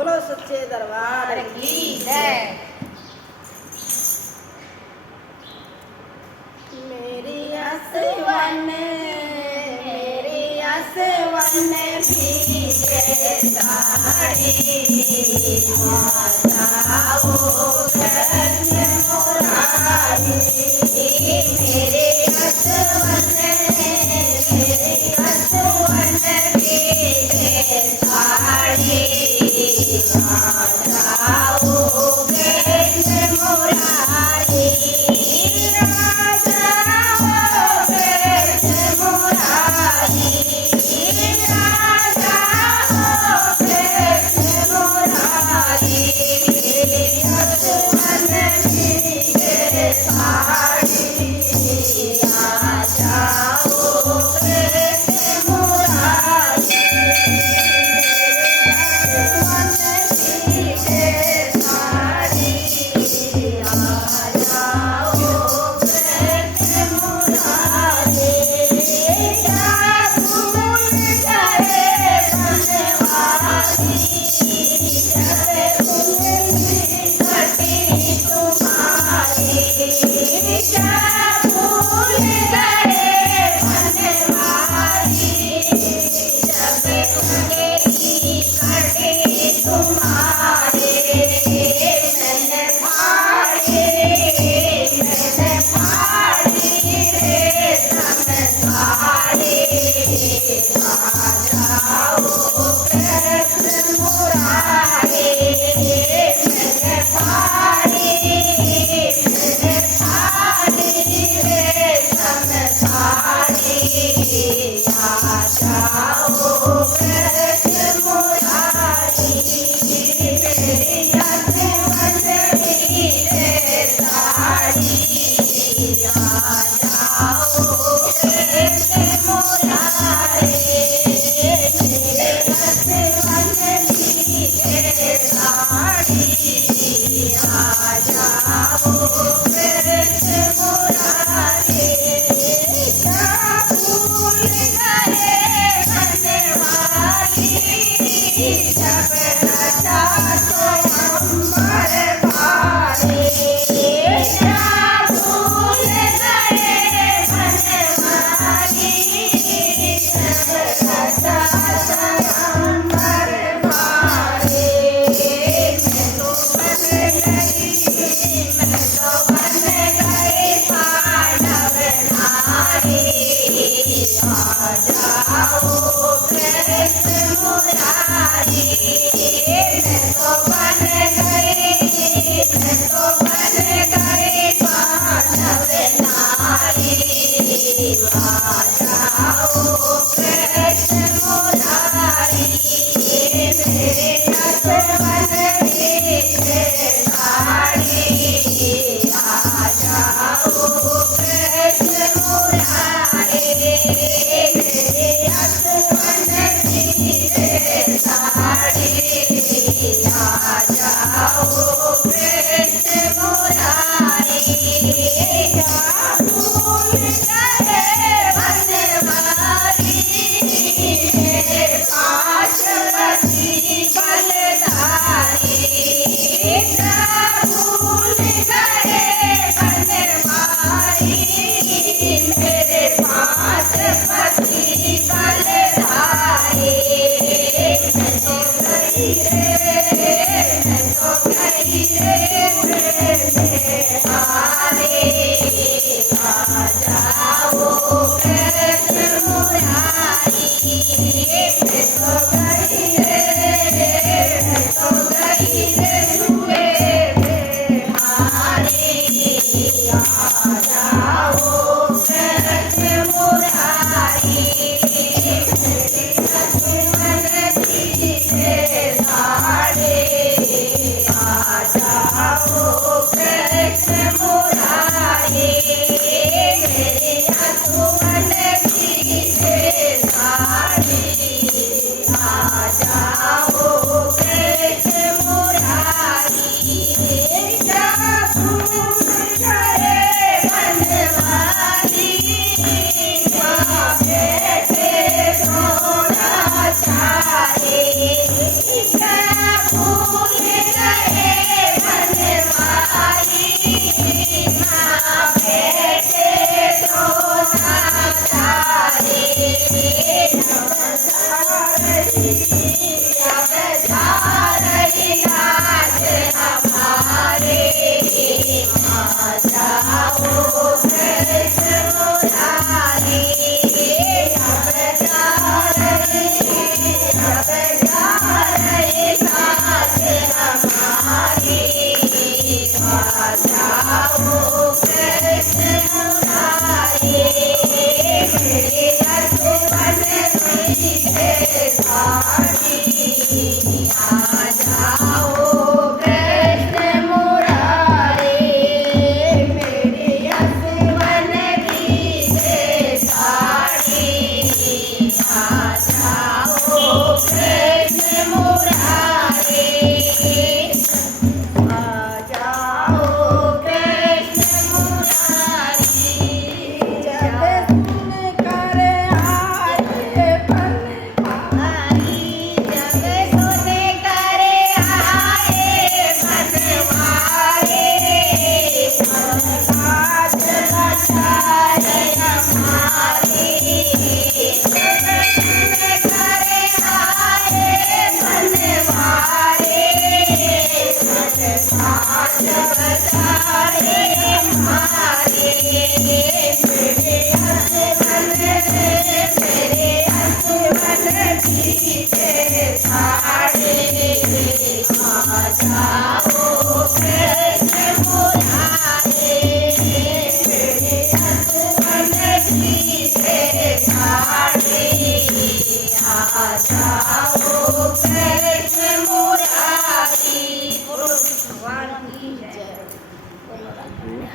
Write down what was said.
बोलो सच्चे दरबार की जय। मेरी आसवन भीगे साड़ी आ जाओ घर में मुरारी। मेरे आसवन भीगे साड़ी आ जाओ घर में मुरारी। आ जाओ घर में मुरारी। जाओ कृष्ण मुरारी मेरे यशोवन की साड़ी आ जाओ कृष्ण मुरारी मेरे यशोवन की साड़ी आ जाओ कृष्ण मुरारी आ जाओ कृष्ण मुरारी जब सुन कर आए बनवारी जब सुन कर आए बनवारी आज बचाए हमारी जब सुन कर आए बनवारी आज बचाए हमारी मेरे हसबन की साड़ी आ जाओ कृष्ण मुरारी मेरे हसबन की साड़ी आ जाओ